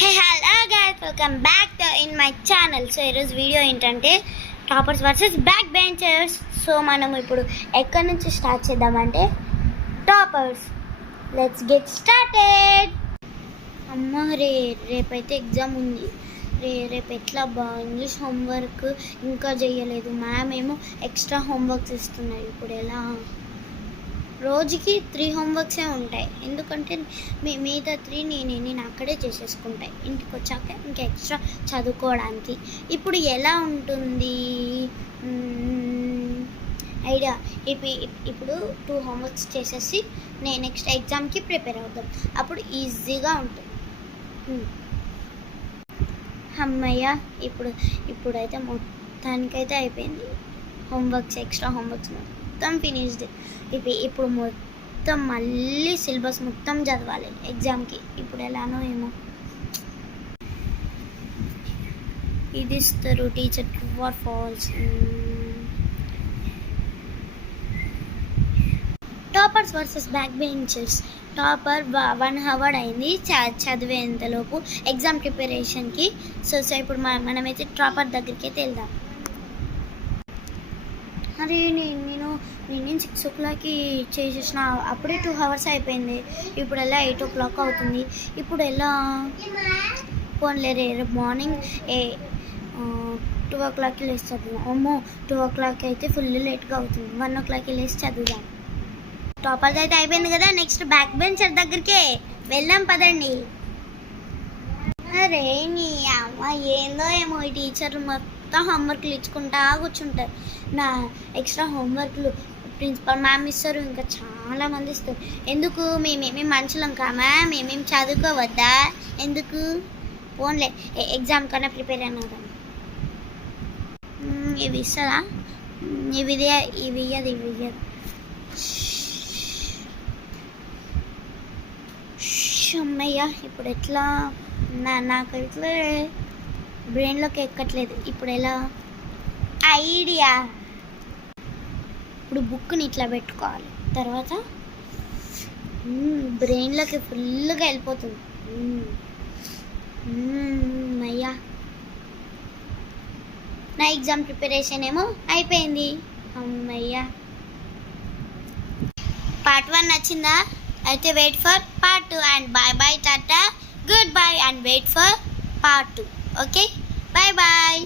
Hey hello guys, welcome back to in my channel. So ఈరోజు video ఏంటంటే toppers versus back benchers. So మనం ఇప్పుడు ఎక్కడి నుంచి స్టార్ట్ చేద్దామంటే టాపర్స్. Let's get started. అమ్మ రేపైతే ఎగ్జామ్ ఉంది. రేపు ఎట్లా ఇంగ్లీష్ హోంవర్క్ ఇంకా చేయలేదు. మ్యామ్ ఏమో ఎక్స్ట్రా హోంవర్క్స్ ఇస్తున్నాయి. ఇప్పుడు ఎలా? రోజుకి 3 హోంవర్క్సే ఉంటాయి, ఎందుకంటే మిగతా 3 నేను అక్కడే చేసేసుకుంటాయి ఇంటికి వచ్చాక ఇంకా ఎక్స్ట్రా చదువుకోవడానికి. ఇప్పుడు ఎలా ఉంటుంది ఐడియా? ఇప్పుడు 2 హోంవర్క్స్ చేసేసి నేను నెక్స్ట్ ఎగ్జామ్కి ప్రిపేర్ అవుతాం. అప్పుడు ఈజీగా ఉంటుంది. అమ్మయ్య, ఇప్పుడైతే మొత్తానికైతే అయిపోయింది. హోంవర్క్స్, ఎక్స్ట్రా హోంవర్క్స్ మొత్తం ఫినిష్డ్. ఇప్పుడు మొత్తం మళ్ళీ సిలబస్ మొత్తం చదవాలి ఎగ్జామ్కి. ఇప్పుడు ఎలానో ఏమో. ఇది ఇస్తారు teacher, true or false. Toppers versus back benchers. Topper 1 hour అయింది చదివేంతలోపు ఎగ్జామ్ ప్రిపరేషన్కి. సో ఇప్పుడు మనమైతే టాపర్ దగ్గరికి అయితే వెళ్దాం. అరే నేను 6 o'clockకి చేసేసిన, అప్పుడే 2 hours అయిపోయింది. ఇప్పుడు ఎలా 8 o'clock అవుతుంది. ఇప్పుడు ఎలా పోన్లే, రేపు మార్నింగ్ 2 o'clockకి లేచి చదువుదాం. అమ్మో 2 o'clock అయితే ఫుల్ లేట్గా అవుతుంది. 1 o'clockకి లేచి చదువుదాం. టాపర్స్ అయితే అయిపోయింది కదా, నెక్స్ట్ బ్యాక్ బెంచర్ దగ్గరికే వెళ్దాం పదండి. అరే నీ అమ్మ, ఏందో ఏమో ఈ టీచర్లు మొత్తం హోంవర్క్లు ఇచ్చుకుంటా కూర్చుంటారు. నా ఎక్స్ట్రా హోంవర్క్లు ప్రిన్సిపల్ మ్యామ్ ఇస్తారు, ఇంకా చాలామంది ఇస్తారు. ఎందుకు? మేము మనుషులం కామా? మేమేం చదువుకోవద్దా? ఎందుకు? ఫోన్లే ఎగ్జామ్ కన్నా ప్రిపేర్ అయినా. ఇవి ఇస్తుందా? ఇవి ఇయ్యదు. అమ్మయ్య, ఇప్పుడు ఎట్లా? నాకైతే బ్రెయిన్లోకి ఎక్కట్లేదు. ఇప్పుడు ఎలా? ఐడియా. ఇప్పుడు బుక్ని ఇట్లా పెట్టుకోవాలి, తర్వాత బ్రెయిన్లోకి ఫుల్గా వెళ్ళిపోతుంది. అయ్యా, నా ఎగ్జామ్ ప్రిపరేషన్ ఏమో అయిపోయింది. అమ్మయ్యా. పార్ట్ 1 నచ్చిందా? అయితే wait for part 2 and bye tata, good bye and wait for part 2. Okay, bye.